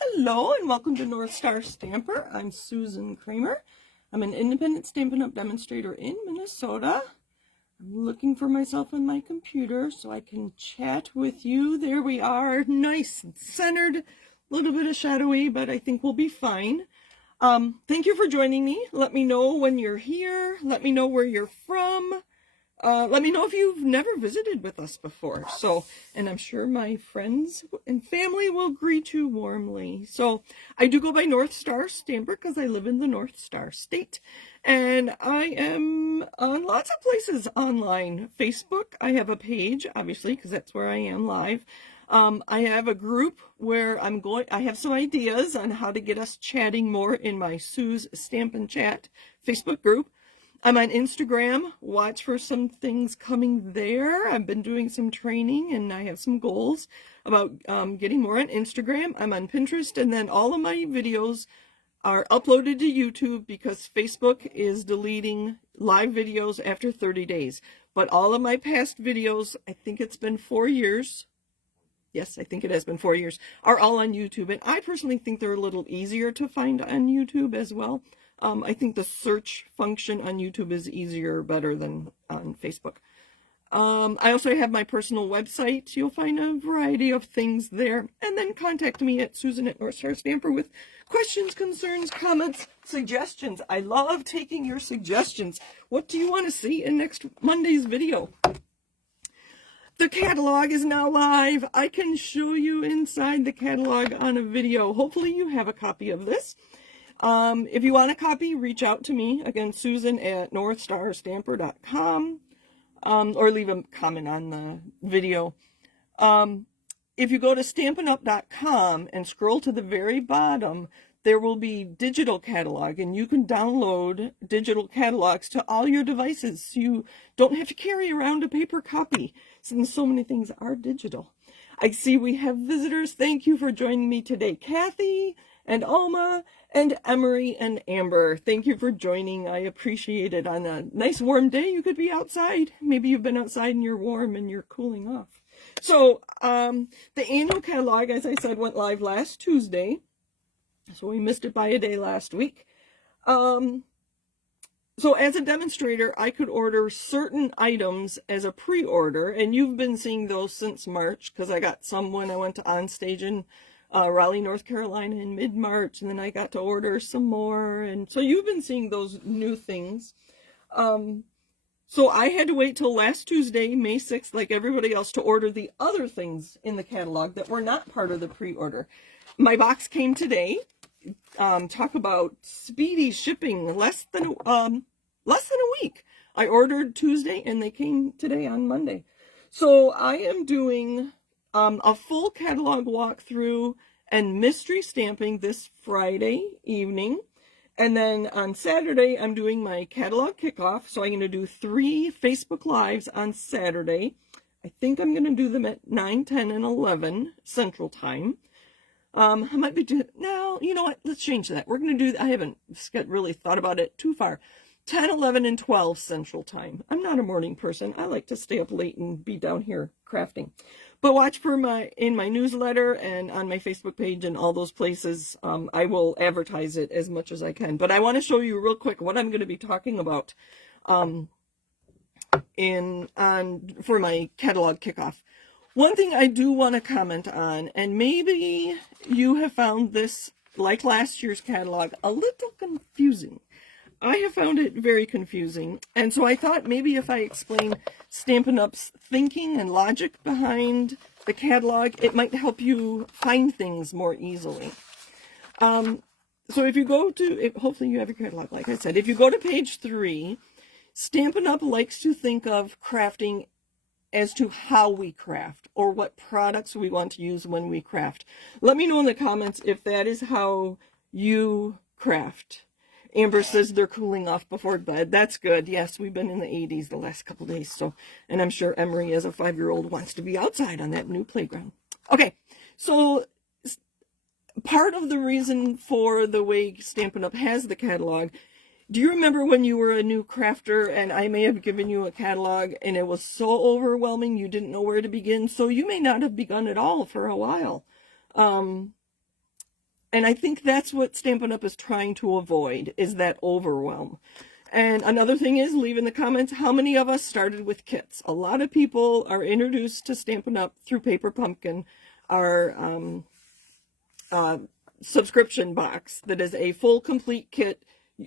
Hello and welcome to North Star Stamper. I'm Susan Kramer. I'm an independent Stampin' Up! Demonstrator in Minnesota. I'm looking for myself on my computer so I can chat with you. There we are, nice and centered, a little bit of shadowy, but I think we'll be fine. Thank you for joining me. Let me know when you're here. Let me know where you're from. Let me know if you've never visited with us before. And I'm sure my friends and family will greet you warmly. So I do go by North Star Stamper because I live in the North Star State. And I am on lots of places online. Facebook, I have a page, obviously, because that's where I am live. I have a group where I have some ideas on how to get us chatting more in my Sue's Stampin' Chat Facebook group. I'm on Instagram. Watch for some things coming there. I've been doing some training and I have some goals about getting more on Instagram. I'm on Pinterest, and then all of my videos are uploaded to YouTube because Facebook is deleting live videos after 30 days. But all of my past videos, I think it's been 4 years. Yes, I think it has been 4 years, are all on YouTube. And I personally think they're a little easier to find on YouTube as well. I think the search function on YouTube is easier, better than on Facebook. I also have my personal website. You'll find a variety of things there. And then contact me at Susan@NorthStarStamper with questions, concerns, comments, suggestions. I love taking your suggestions. What do you want to see in next Monday's video? The catalog is now live. I can show you inside the catalog on a video. Hopefully you have a copy of this. If you want a copy, reach out to me. Again, Susan@NorthStarStamper.com, or leave a comment on the video. If you go to StampinUp.com and scroll to the very bottom, there will be digital catalog, and you can download digital catalogs to all your devices. So you don't have to carry around a paper copy, since so many things are digital. I see we have visitors. Thank you for joining me today, Kathy and Alma and Emery and Amber. Thank you for joining. I appreciate it. On a nice warm day, you could be outside. Maybe you've been outside and you're warm and you're cooling off. So the annual catalog, as I said, went live last Tuesday. So we missed it by a day last week. So as a demonstrator, I could order certain items as a pre-order, and you've been seeing those since March, because I got some when I went to Onstage in Raleigh, North Carolina in mid-March, and then I got to order some more, and so you've been seeing those new things. So I had to wait till last Tuesday, May 6th, like everybody else, to order the other things in the catalog that were not part of the pre-order. My box came today. Talk about speedy shipping, less than a week. I ordered Tuesday and they came today on Monday. So I am doing a full catalog walkthrough and mystery stamping this Friday evening. And then on Saturday, I'm doing my catalog kickoff. So I'm going to do 3 Facebook Lives on Saturday. I think I'm going to do them at 9, 10, and 11 Central Time. I might be doing, no, you know what, let's change that. We're going to do, I haven't really thought about it too far. 10, 11, and 12 Central Time. I'm not a morning person. I like to stay up late and be down here crafting. But watch for in my newsletter and on my Facebook page and all those places. I will advertise it as much as I can. But I want to show you real quick what I'm going to be talking about for my catalog kickoff. One thing I do want to comment on, and maybe you have found this, like last year's catalog, a little confusing. I have found it very confusing, and so I thought maybe if I explain Stampin' Up's thinking and logic behind the catalog, it might help you find things more easily. So if you go to, hopefully you have your catalog, like I said, if you go to page 3, Stampin' Up likes to think of crafting as to how we craft or what products we want to use when we craft. Let me know in the comments if that is how you craft. Amber says they're cooling off before bed. That's good. Yes, we've been in the 80s the last couple days. So, and I'm sure Emery, as a 5-year-old, wants to be outside on that new playground. Okay, so part of the reason for the way Stampin' Up has the catalog, do you remember when you were a new crafter and I may have given you a catalog and it was so overwhelming you didn't know where to begin? So you may not have begun at all for a while. And I think that's what Stampin' Up! Is trying to avoid, is that overwhelm. And another thing is, leave in the comments how many of us started with kits. A lot of people are introduced to Stampin' Up! Through Paper Pumpkin, our subscription box that is a full complete kit.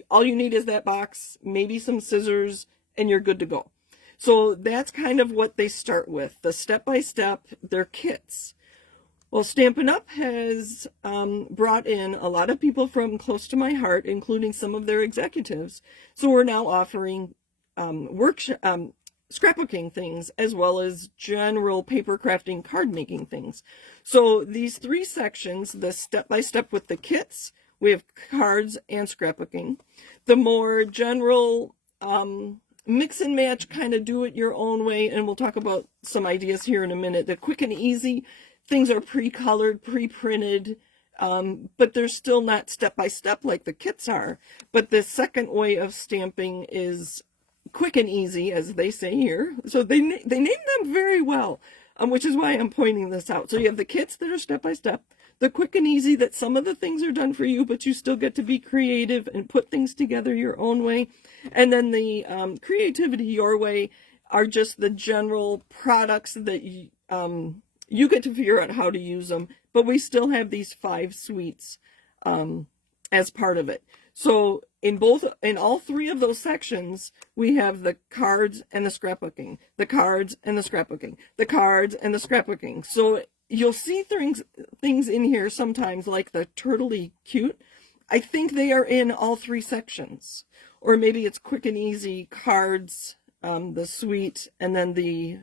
All you need is that box, maybe some scissors, and you're good to go. So that's kind of what they start with, the step-by-step, their kits. Well, Stampin' Up! Has brought in a lot of people from close to my heart, including some of their executives. So we're now offering scrapbooking things, as well as general paper crafting, card making things. So these three sections, the step-by-step with the kits, we have cards and scrapbooking. The more general mix and match, kind of do it your own way, and we'll talk about some ideas here in a minute. The quick and easy, things are pre-colored, pre-printed, but they're still not step-by-step like the kits are. But the second way of stamping is quick and easy, as they say here. So they name them very well, which is why I'm pointing this out. So you have the kits that are step-by-step, the quick and easy that some of the things are done for you, but you still get to be creative and put things together your own way. And then the creativity your way are just the general products that you get to figure out how to use them, but we still have these 5 suites as part of it. So in all 3 of those sections, we have the cards and the scrapbooking, the cards and the scrapbooking, the cards and the scrapbooking. So you'll see things in here sometimes, like the Turtley Cute. I think they are in all 3 sections, or maybe it's quick and easy, cards, the suite, and then the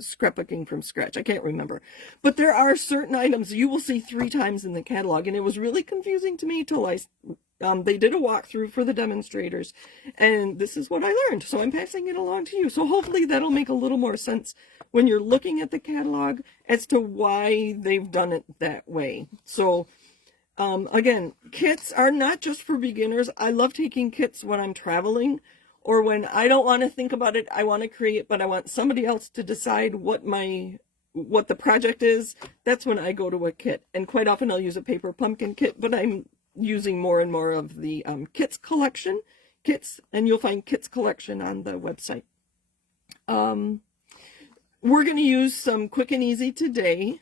scrapbooking from scratch. I can't remember, but there are certain items you will see 3 times in the catalog, and it was really confusing to me till they did a walkthrough for the demonstrators, and this is what I learned, so I'm passing it along to you. So hopefully that'll make a little more sense when you're looking at the catalog as to why they've done it that way. So again, kits are not just for beginners. I love taking kits when I'm traveling, or when I don't want to think about it, I want to create, but I want somebody else to decide what the project is. That's when I go to a kit. And quite often I'll use a Paper Pumpkin kit, but I'm using more and more of the kits collection. And you'll find kits collection on the website. We're going to use some quick and easy today.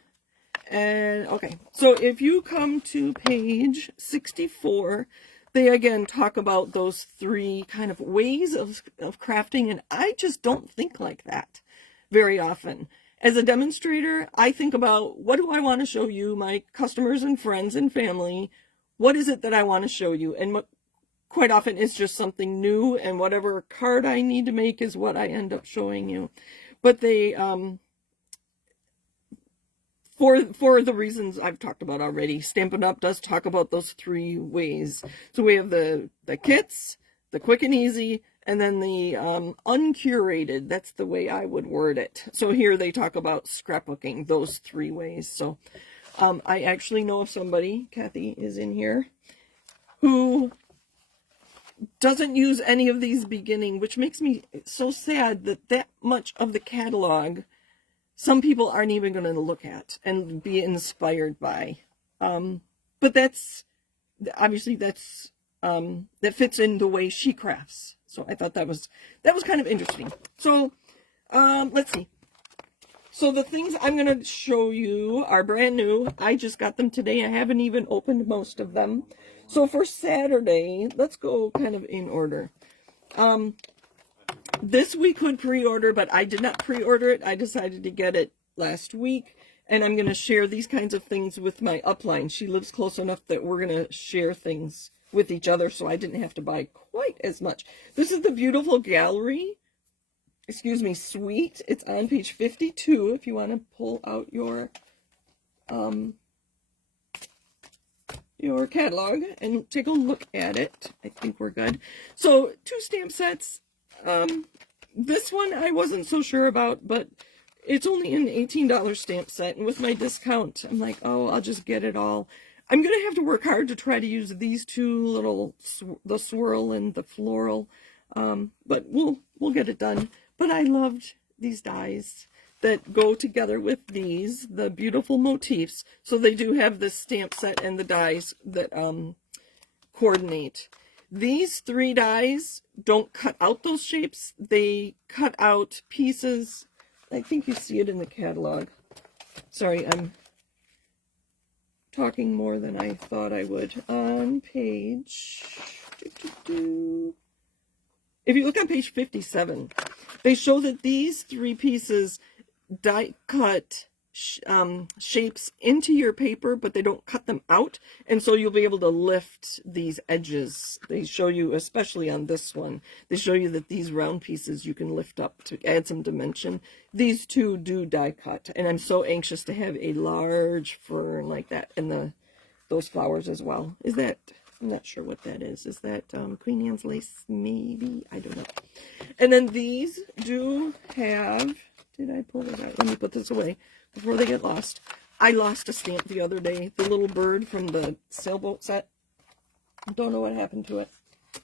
And okay, so if you come to page 64, they again talk about those 3 kind of ways of crafting, and I just don't think like that very often. As a demonstrator, I think about, what do I want to show you, my customers and friends and family? What is it that I want to show you? And quite often it's just something new, and whatever card I need to make is what I end up showing you. But they for the reasons I've talked about already, Stampin' Up! Does talk about those 3 ways. So we have the kits, the quick and easy, and then the uncurated. That's the way I would word it. So here they talk about scrapbooking, those 3 ways. So I actually know of somebody, Kathy is in here, who doesn't use any of these beginning, which makes me so sad that much of the catalog some people aren't even going to look at and be inspired by. But that's, obviously that's, that fits in the way she crafts. So I thought that was kind of interesting. So, let's see. So the things I'm going to show you are brand new. I just got them today. I haven't even opened most of them. So for Saturday, let's go kind of in order. This we could pre-order, but I did not pre-order it. I decided to get it last week, and I'm going to share these kinds of things with my upline. She lives close enough that we're going to share things with each other, so I didn't have to buy quite as much. This is the beautiful gallery, suite. It's on page 52 if you want to pull out your catalog and take a look at it. I think we're good. So 2 stamp sets. This one I wasn't so sure about, but it's only an $18 stamp set, and with my discount, I'm like, oh, I'll just get it all. I'm gonna have to work hard to try to use these 2 little, the swirl and the floral, but we'll get it done. But I loved these dies. that go together with these, the beautiful motifs. So they do have this stamp set and the dies that coordinate. These 3 dies don't cut out those shapes. They cut out pieces. I think you see it in the catalog. Sorry, I'm talking more than I thought I would. On page... If you look on page 57, they show that these 3 pieces die cut shapes into your paper, but they don't cut them out, and so you'll be able to lift these edges. They show you, especially on this one, they show you that these round pieces you can lift up to add some dimension. These 2 do die cut, and I'm so anxious to have a large fern like that, and those flowers as well. Is that, I'm not sure what that is. Is that Queen Anne's lace? Maybe, I don't know. And then these do have, did I pull it out? Let me put this away before they get lost. I lost a stamp the other day, the little bird from the sailboat set. I don't know what happened to it.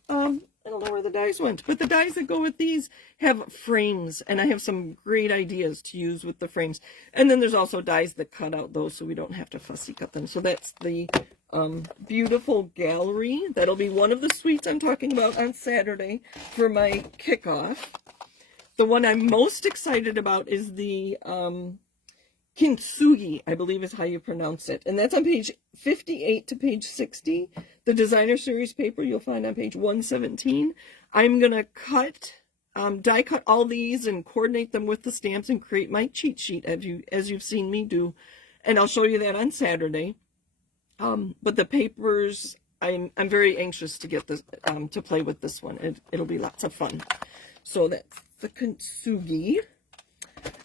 I don't know where the dies went, but the dies that go with these have frames, and I have some great ideas to use with the frames. And then there's also dies that cut out those, so we don't have to fussy cut them. So that's the beautiful gallery. That'll be one of the suites I'm talking about on Saturday for my kickoff. The one I'm most excited about is the Kintsugi, I believe is how you pronounce it. And that's on page 58 to page 60. The designer series paper you'll find on page 117. I'm going to cut, die cut all these and coordinate them with the stamps and create my cheat sheet as you've seen me do. And I'll show you that on Saturday. But the papers, I'm very anxious to get this, to play with this one. It'll be lots of fun. So that's the Kintsugi.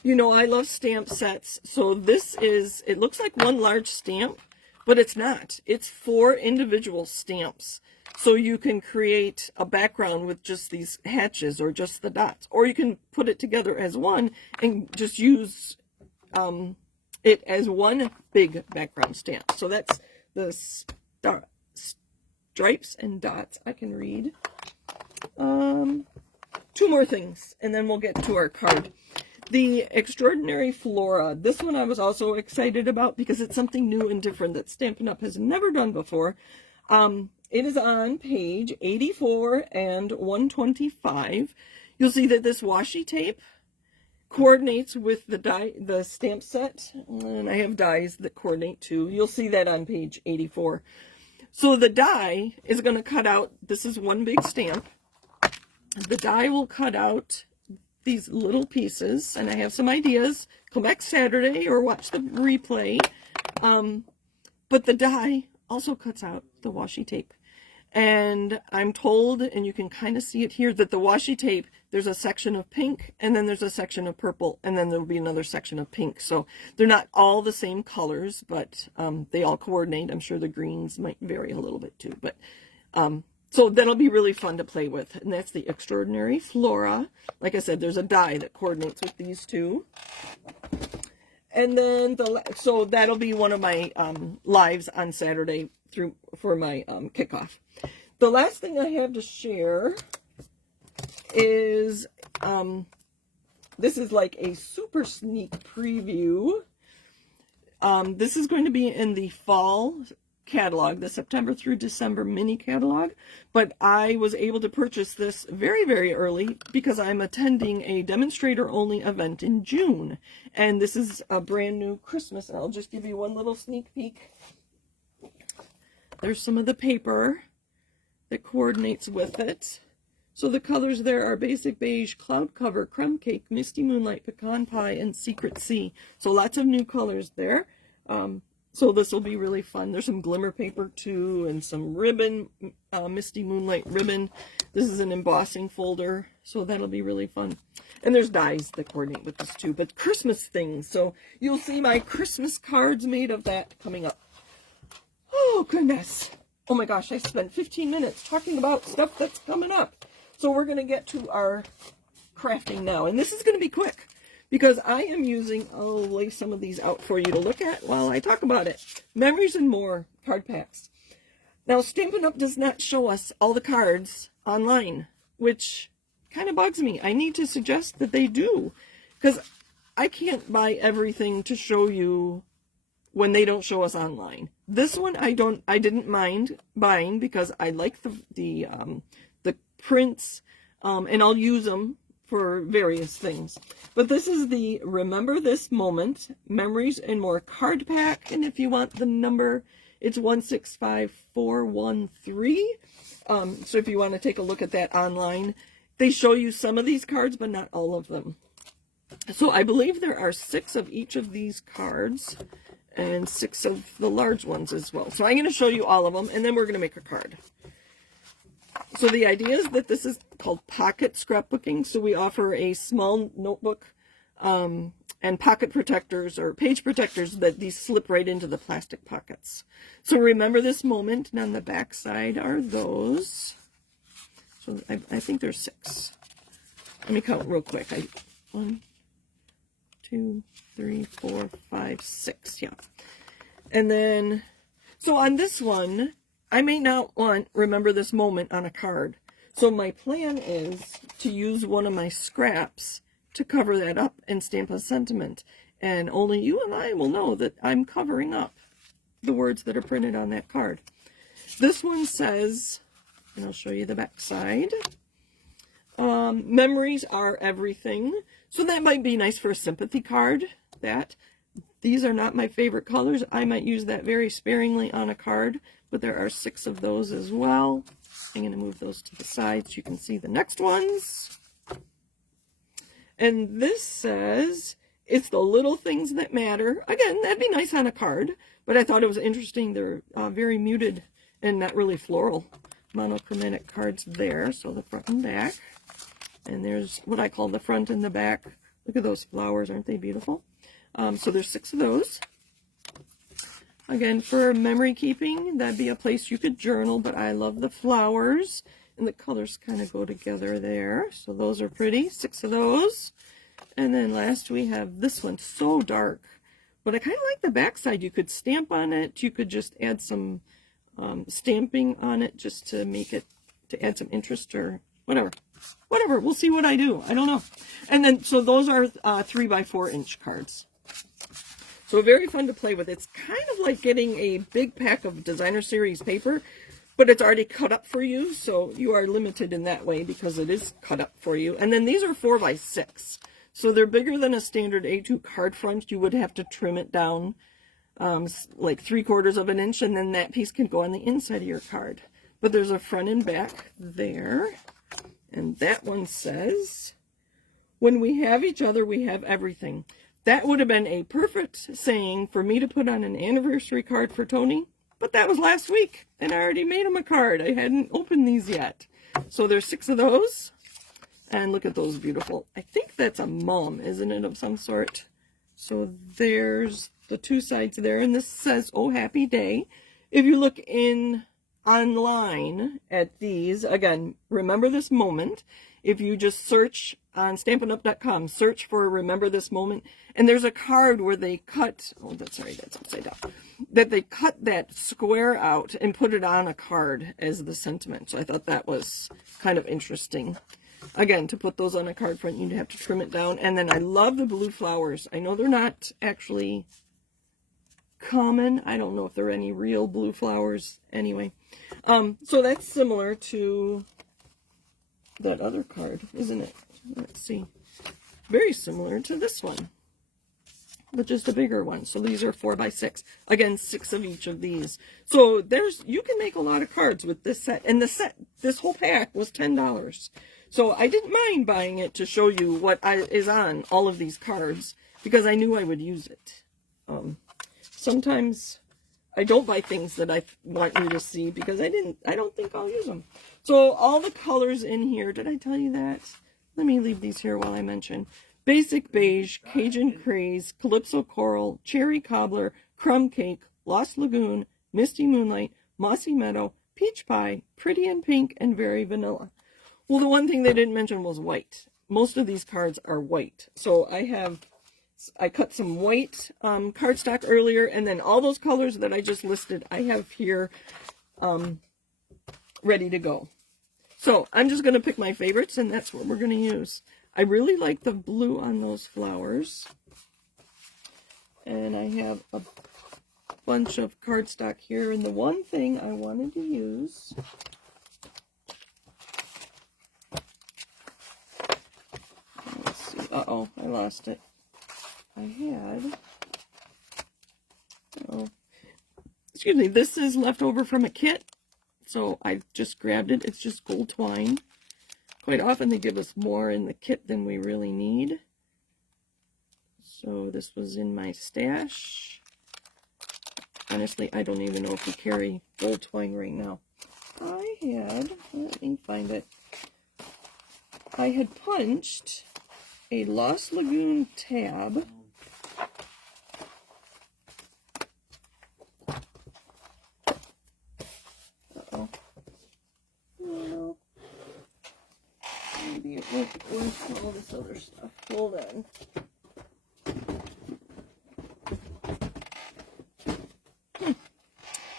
You know, I love stamp sets. So this is, it looks like one large stamp, but it's not. It's 4 individual stamps. So you can create a background with just these hatches or just the dots. Or you can put it together as one and just use it as one big background stamp. So that's the stripes and dots. I can read. 2 more things, and then we'll get to our card. The Extraordinary Flora. This one I was also excited about because it's something new and different that Stampin' Up! Has never done before. It is on page 84 and 125. You'll see that this washi tape coordinates with the stamp set, and I have dies that coordinate too. You'll see that on page 84. So the die is going to cut out, this is one big stamp. The die will cut out these little pieces, and I have some ideas. Come back Saturday or watch the replay. But the die also cuts out the washi tape. And I'm told, and you can kind of see it here, that the washi tape, there's a section of pink, and then there's a section of purple, and then there'll be another section of pink. So they're not all the same colors, but they all coordinate. I'm sure the greens might vary a little bit too. But so that'll be really fun to play with. And that's the Extraordinary Flora. Like I said, there's a die that coordinates with these 2. And then, so that'll be one of my lives on Saturday for my kickoff. The last thing I have to share is, this is like a super sneak preview. This is going to be in the fall catalog, the September through December mini catalog, but I was able to purchase this very, very early because I'm attending a demonstrator only event in June, and this is a brand new Christmas, and I'll just give you one little sneak peek. There's some of the paper that coordinates with it. So the colors there are Basic Beige, Cloud Cover, Crumb Cake, Misty Moonlight, Pecan Pie, and Secret Sea. So lots of new colors there. So this will be really fun. There's some glimmer paper too, and some ribbon, Misty Moonlight ribbon. This is an embossing folder, so that'll be really fun. And there's dies that coordinate with this too, but Christmas things. So you'll see my Christmas cards made of that coming up. Oh, goodness. Oh my gosh, I spent 15 minutes talking about stuff that's coming up. So we're going to get to our crafting now. And this is going to be quick, because I am using, I'll lay some of these out for you to look at while I talk about it. Memories and More card packs. Now, Stampin' Up! Does not show us all the cards online, which kind of bugs me. I need to suggest that they do, because I can't buy everything to show you when they don't show us online. This one I didn't mind buying because I like the prints, and I'll use them for various things. But this is the Remember This Moment, Memories and More card pack, and if you want the number, it's 165413. So if you want to take a look at that online, they show you some of these cards, but not all of them. So I believe there are 6 of each of these cards, and 6 of the large ones as well. So I'm going to show you all of them, and then we're going to make a card. So the idea is that this is called pocket scrapbooking. So we offer a small notebook and pocket protectors or page protectors that these slip right into the plastic pockets. So remember this moment, and on the back side are those. So I think there's 6. Let me count real quick. 1, 2, 3, 4, 5, 6. Yeah. And then, so on this one, I may not want Remember This Moment on a card. So my plan is to use one of my scraps to cover that up and stamp a sentiment. And only you and I will know that I'm covering up the words that are printed on that card. This one says, and I'll show you the back side, memories are everything. So that might be nice for a sympathy card. These are not my favorite colors. I might use that very sparingly on a card, but there are 6 of those as well. I'm going to move those to the side so you can see the next ones. And this says, it's the little things that matter. Again, that'd be nice on a card, but I thought it was interesting. They're very muted and not really floral. Monochromatic cards there, so the front and back. And there's what I call the front and the back. Look at those flowers, aren't they beautiful? So there's 6 of those. Again, for memory keeping, that'd be a place you could journal, but I love the flowers, and the colors kind of go together there. So those are pretty, 6 of those. And then last we have this one, so dark. But I kind of like the back side. You could stamp on it. You could just add some stamping on it just to make it, to add some interest or whatever. Whatever, we'll see what I do. I don't know. And then, so those are 3 by 4 inch cards. So very fun to play with. It's kind of like getting a big pack of designer series paper, but it's already cut up for you. So you are limited in that way because it is cut up for you. And then these are 4 by 6. So they're bigger than a standard A2 card front. You would have to trim it down like 3/4 of an inch, and then that piece can go on the inside of your card. But there's a front and back there. And that one says, when we have each other, we have everything. That would have been a perfect saying for me to put on an anniversary card for Tony, but that was last week, and I already made him a card. I hadn't opened these yet. So there's 6 of those, and look at those beautiful. I think that's a mum, isn't it, of some sort? So there's the 2 sides there, and this says, oh, happy day. If you look in online at these, again, Remember This Moment. If you just search on StampinUp.com, search for Remember This Moment, and there's a card where they cut, oh, that's sorry, that's upside down, that they cut that square out and put it on a card as the sentiment. So I thought that was kind of interesting. Again, to put those on a card front, you'd have to trim it down. And then I love the blue flowers. I know they're not actually common. I don't know if there are any real blue flowers anyway. So that's similar to that other card, isn't it? Let's see. Very similar to this one, but just a bigger one. So these are 4 by 6. Again, 6 of each of these. So you can make a lot of cards with this set. And this whole pack was $10. So I didn't mind buying it to show you what is on all of these cards because I knew I would use it. Sometimes I don't buy things that I want you to see because I don't think I'll use them. So all the colors in here, did I tell you that? Let me leave these here while I mention. Basic Beige, Cajun Craze, Calypso Coral, Cherry Cobbler, Crumb Cake, Lost Lagoon, Misty Moonlight, Mossy Meadow, Peach Pie, Pretty in Pink, and Very Vanilla. Well, the one thing they didn't mention was white. Most of these cards are white. So I cut some white cardstock earlier, and then all those colors that I just listed, I have here ready to go. So I'm just going to pick my favorites, and that's what we're going to use. I really like the blue on those flowers. And I have a bunch of cardstock here, and the one thing I wanted to use, let's see, uh-oh, I lost it. I had, oh, excuse me, this is left over from a kit, so I just grabbed it. It's just gold twine. Quite often they give us more in the kit than we really need. So this was in my stash. Honestly, I don't even know if we carry gold twine right now. I had, let me find it. I had punched a Lost Lagoon tab. Uh-oh. No. Maybe it went with all this other stuff. Hold on.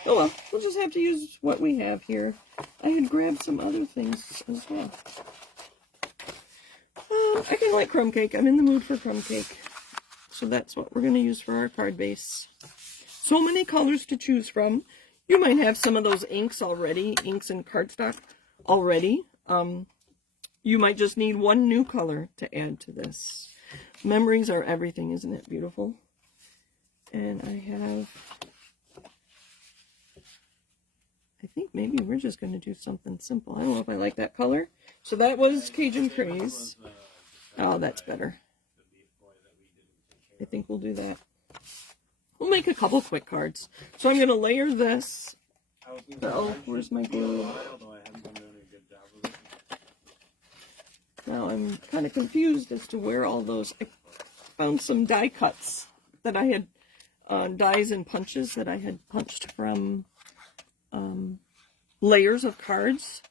Oh well, we'll just have to use what we have here. I had grabbed some other things as well. I kind of like crumb cake. I'm in the mood for crumb cake. So that's what we're going to use for our card base. So many colors to choose from. You might have some of those inks already, inks and cardstock already. You might just need one new color to add to this. Memories are everything, isn't it beautiful? And I have... I think maybe we're just going to do something simple. I don't know if I like that color. So that was Cajun Craze. Oh, that's better. I think we'll do that. We'll make a couple quick cards. So I'm going to layer this. Oh, where's my glue? Now I'm kind of confused as to where all those... I found some die cuts that I had, dies and punches that I had punched from... layers of cards.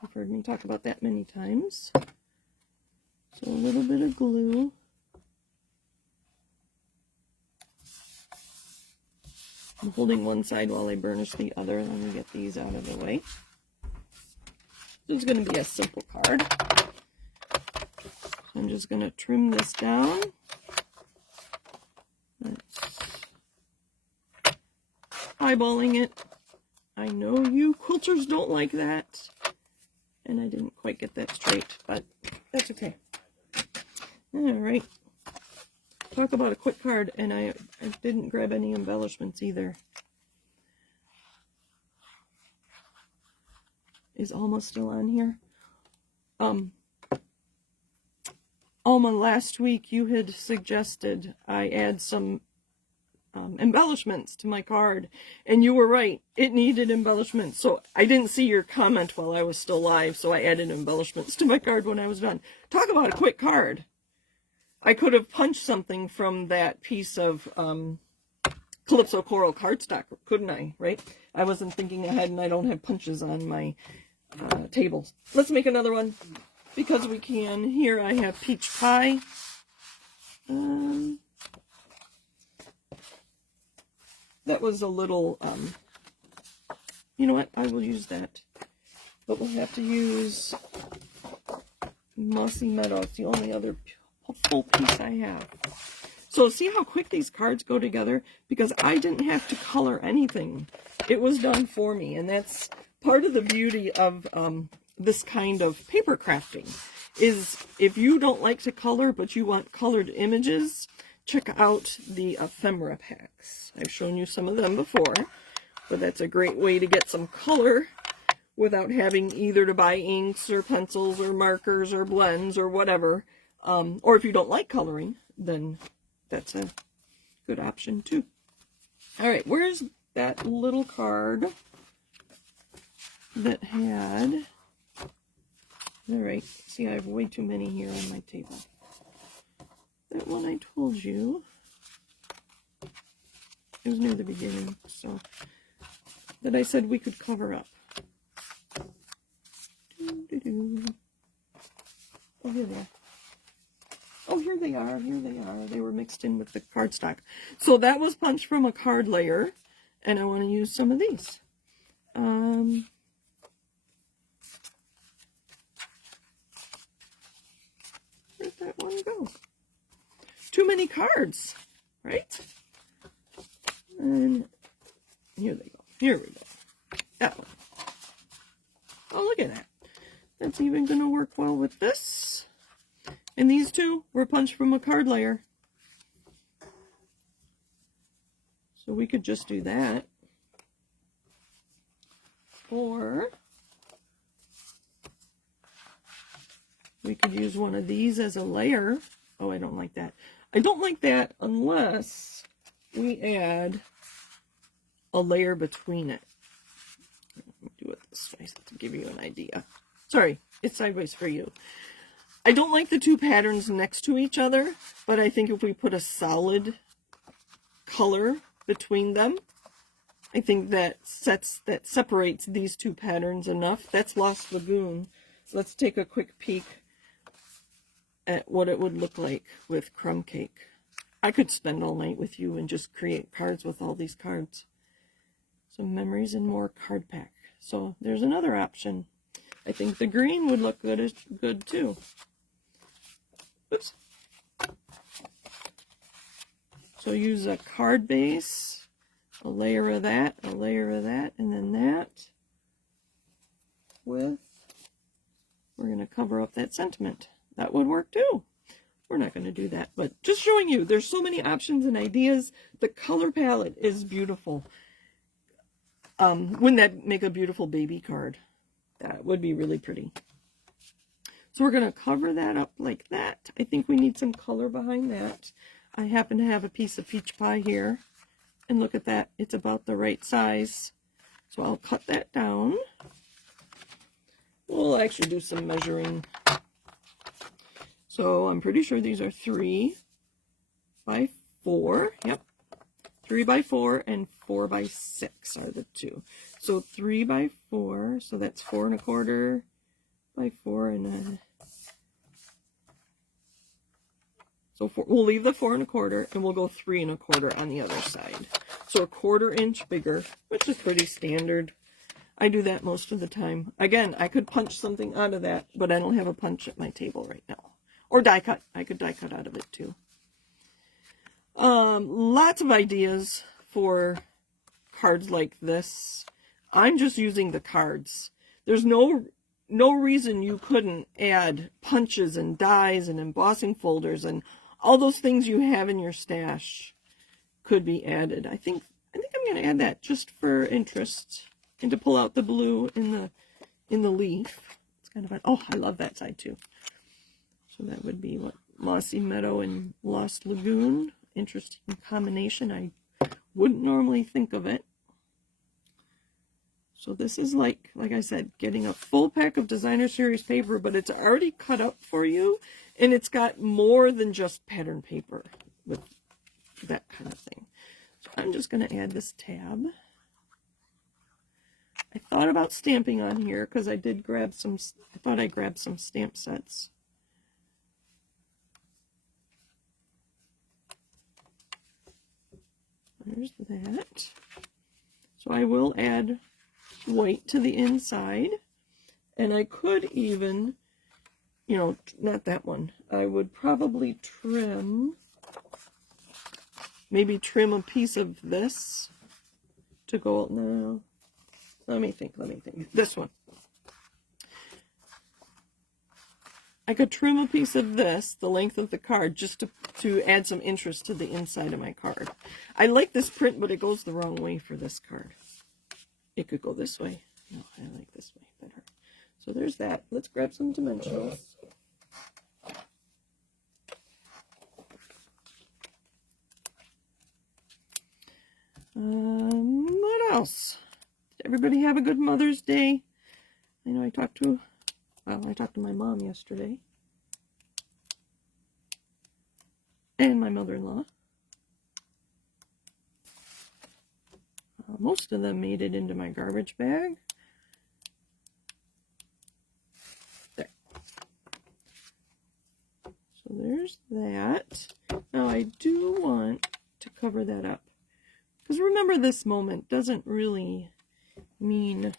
You've heard me talk about that many times. So a little bit of glue. I'm holding one side while I burnish the other. Let me get these out of the way. This is going to be a simple card. I'm just going to trim this down. That's eyeballing it. I know you quilters don't like that, and I didn't quite get that straight, but that's okay. All right. Talk about a quick card, and I didn't grab any embellishments either. Is Alma still on here? Alma, last week you had suggested I add some embellishments to my card, and you were right, it needed embellishments. So I didn't see your comment while I was still live, so I added embellishments to my card when I was done. Talk about a quick card. I could have punched something from that piece of Calypso Coral cardstock, couldn't I? Right? I wasn't thinking ahead, and I don't have punches on my table. Let's make another one because we can. Here I have peach pie. That was a little, you know what, I will use that. But we'll have to use Mossy Meadow. It's the only other full piece I have. So see how quick these cards go together? Because I didn't have to color anything. It was done for me. And that's part of the beauty of this kind of paper crafting. Is if you don't like to color, but you want colored images, check out the ephemera packs. I've shown you some of them before, but that's a great way to get some color without having either to buy inks or pencils or markers or blends or whatever. Or if you don't like coloring, then that's a good option too. All right, where's that little card that had... All right, see, I have way too many here on my table. That one I told you, it was near the beginning, so that I said we could cover up. Oh, here they are. Oh, here they are, here they are. They were mixed in with the cardstock. So that was punched from a card layer, and I want to use some of these. Where'd that one go? Too many cards, right? Here we go. That one. Oh, look at that. That's even going to work well with this. And these two were punched from a card layer. So we could just do that. Or we could use one of these as a layer. Oh, I don't like that. I don't like that unless we add a layer between it. Let me do it this way to give you an idea. Sorry, it's sideways for you. I don't like the two patterns next to each other, but I think if we put a solid color between them, I think that separates these two patterns enough. That's Lost Lagoon. Let's take a quick peek at what it would look like with Crumb Cake. I could spend all night with you and just create cards with all these cards. Some memories and more card pack. So there's another option. I think the green would look good too. Oops. So use a card base, a layer of that, and then that with, we're going to cover up that sentiment. That would work too. We're not going to do that, but just showing you, there's so many options and ideas. The color palette is beautiful. Wouldn't that make a beautiful baby card? That would be really pretty. So we're going to cover that up like that. I think we need some color behind that. I happen to have a piece of peach pie here. And look at that. It's about the right size. So I'll cut that down. We'll actually do some measuring. So I'm pretty sure these are 3 by 4. Yep. 3 by 4 and 4 by 6 are the two. So 3 by 4, so that's 4 1/4 by 4 and so we'll leave the 4 1/4 and we'll go 3 1/4 on the other side. So a 1/4 inch bigger, which is pretty standard. I do that most of the time. Again, I could punch something out of that, but I don't have a punch at my table right now. Or die cut. I could die cut out of it too. Lots of ideas for cards like this. I'm just using the cards. There's no reason you couldn't add punches and dies and embossing folders and all those things you have in your stash could be added. I think I'm going to add that just for interest and to pull out the blue in the leaf. It's kind of fun. Oh, I love that side too. So that would be what, Mossy Meadow and Lost Lagoon. Interesting combination. I wouldn't normally think of it. So this is like I said, getting a full pack of designer series paper, but it's already cut up for you, and it's got more than just pattern paper with that kind of thing. So I'm just going to add this tab. I thought about stamping on here because I did grab some, I thought I grabbed some stamp sets. There's that. So I will add white to the inside, and I could even, you know, not that one. I would probably trim, maybe trim a piece of this to go, no, let me think, this one. I could trim a piece of this, the length of the card, just to add some interest to the inside of my card. I like this print, but it goes the wrong way for this card. It could go this way. No, I like this way better. So there's that. Let's grab some dimensionals. What else? Did everybody have a good Mother's Day? I know I talked to my mom yesterday. And my mother-in-law. Most of them made it into my garbage bag. There. So there's that. Now I do want to cover that up. Because remember, this moment doesn't really mean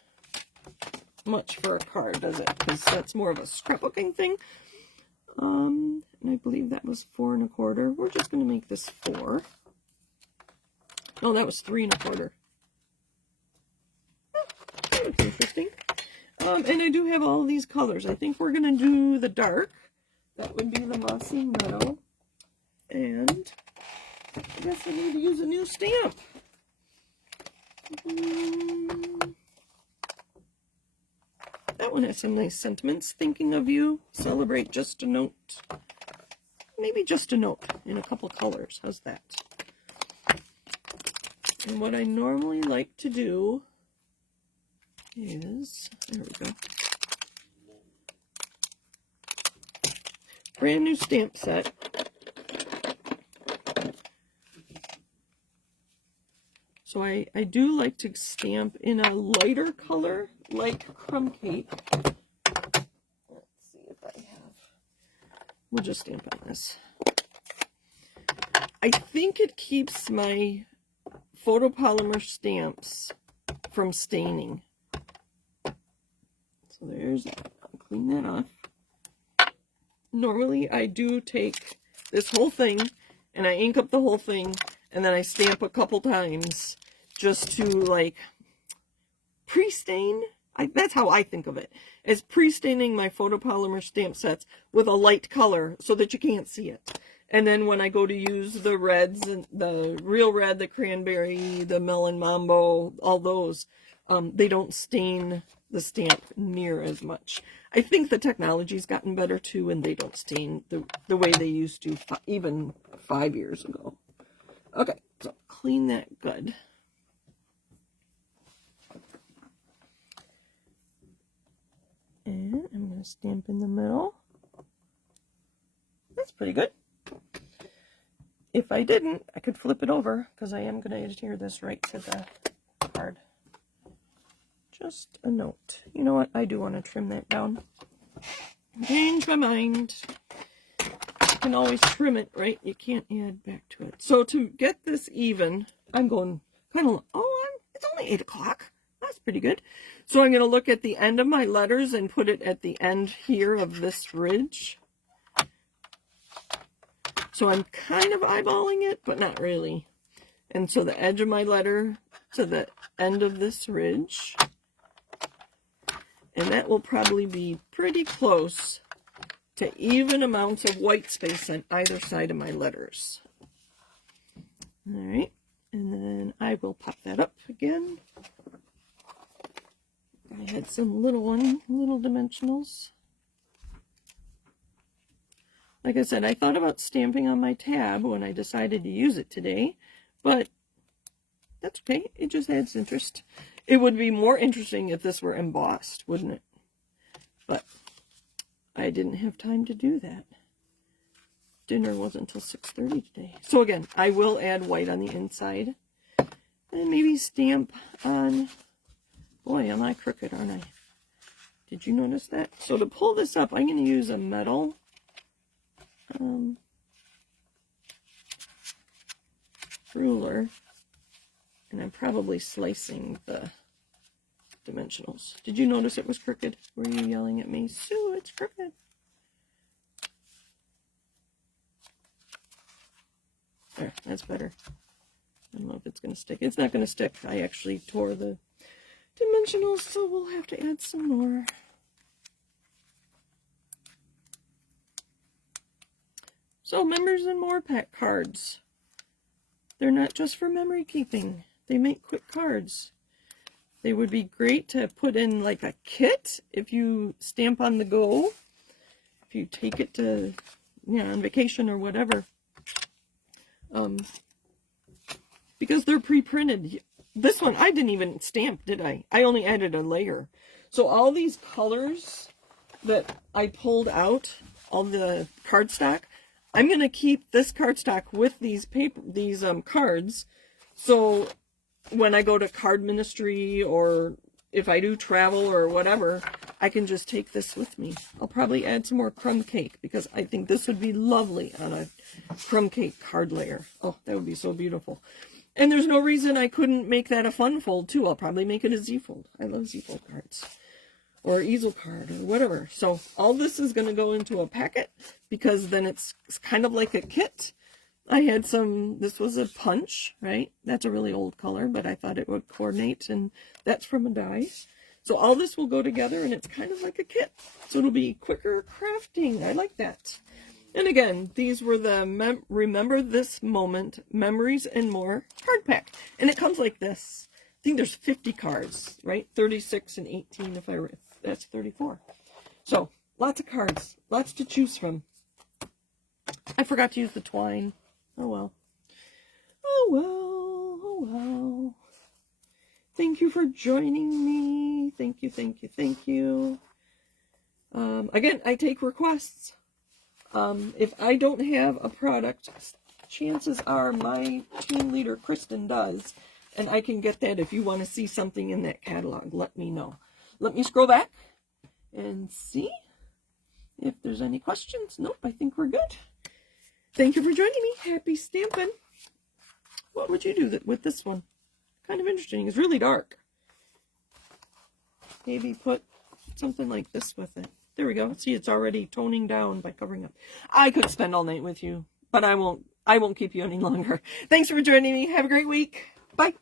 much for a card, does it? Because that's more of a scrapbooking thing. And I believe that was 4 1/4. We're just going to make this 4. No, that was 3 1/4. interesting. And I do have all of these colors. I think we're going to do the dark. That would be the Mossy Meadow. And I guess I need to use a new stamp. That one has some nice sentiments. Thinking of you. Celebrate just a note. Maybe just a note in a couple colors. How's that? And what I normally like to do is, there we go, brand new stamp set. So I do like to stamp in a lighter color, like crumb cake. Let's see if I have, we'll just stamp on this. I think it keeps my photopolymer stamps from staining. So there's that. I'll clean that off. Normally I do take this whole thing and I ink up the whole thing and then I stamp a couple times just to like pre-stain. That's how I think of it, as pre-staining my photopolymer stamp sets with a light color so that you can't see it. And then when I go to use the reds, and the real red, the cranberry, the melon mambo, all those, they don't stain the stamp near as much. I think the technology's gotten better too, and they don't stain the way they used to even 5 years ago. Okay, so clean that good. And I'm going to stamp in the middle. That's pretty good. If I didn't, I could flip it over, because I am going to adhere this right to the card. Just a note. You know what? I do want to trim that down. Change my mind. You can always trim it, right? You can't add back to it. So to get this even, I'm going kind of, it's only 8 o'clock. That's pretty good. So I'm going to look at the end of my letters and put it at the end here of this ridge. So I'm kind of eyeballing it, but not really. And so the edge of my letter to the end of this ridge. And that will probably be pretty close to even amounts of white space on either side of my letters. All right. And then I will pop that up again. I had some little dimensionals. Like I said, I thought about stamping on my tab when I decided to use it today, but that's okay. It just adds interest. It would be more interesting if this were embossed, wouldn't it? But I didn't have time to do that. Dinner wasn't until 6:30 today. So again, I will add white on the inside. And maybe stamp on... Boy, am I crooked, aren't I? Did you notice that? So to pull this up, I'm going to use a metal... ruler, and I'm probably slicing the dimensionals. Did you notice it was crooked? Were you yelling at me? Sue, it's crooked. There, that's better. I don't know if it's going to stick. It's not going to stick. I actually tore the dimensionals, so we'll have to add some more. So, Members and More pack cards. They're not just for memory keeping. They make quick cards. They would be great to put in like a kit if you stamp on the go. If you take it to, on vacation or whatever. Because they're pre-printed. This one, I didn't even stamp, did I? I only added a layer. So all these colors that I pulled out, all the cardstock, I'm going to keep this cardstock with these cards, so when I go to card ministry or if I do travel or whatever, I can just take this with me. I'll probably add some more crumb cake because I think this would be lovely on a crumb cake card layer. Oh, that would be so beautiful. And there's no reason I couldn't make that a fun fold too. I'll probably make it a Z-fold. I love Z-fold cards. Or easel card, or whatever. So all this is going to go into a packet, because then it's kind of like a kit. I had some, this was a punch, right? That's a really old color, but I thought it would coordinate, and that's from a die. So all this will go together, and it's kind of like a kit. So it'll be quicker crafting. I like that. And again, these were the Remember This Moment, Memories and More card pack. And it comes like this. I think there's 50 cards, right? 36 and 18 if I were, that's 34. So lots of cards, lots to choose from. I forgot to use the twine. Oh well. Oh well, oh well. Thank you for joining me. Thank you, thank you, thank you. Again, I take requests. If I don't have a product, chances are my team leader, Kristen, does. And I can get that. If you want to see something in that catalog, let me know. Let me scroll back and see if there's any questions. Nope, I think we're good. Thank you for joining me. Happy stamping. What would you do with this one? Kind of interesting. It's really dark. Maybe put something like this with it. There we go. See, it's already toning down by covering up. I could spend all night with you, but I won't keep you any longer. Thanks for joining me. Have a great week. Bye.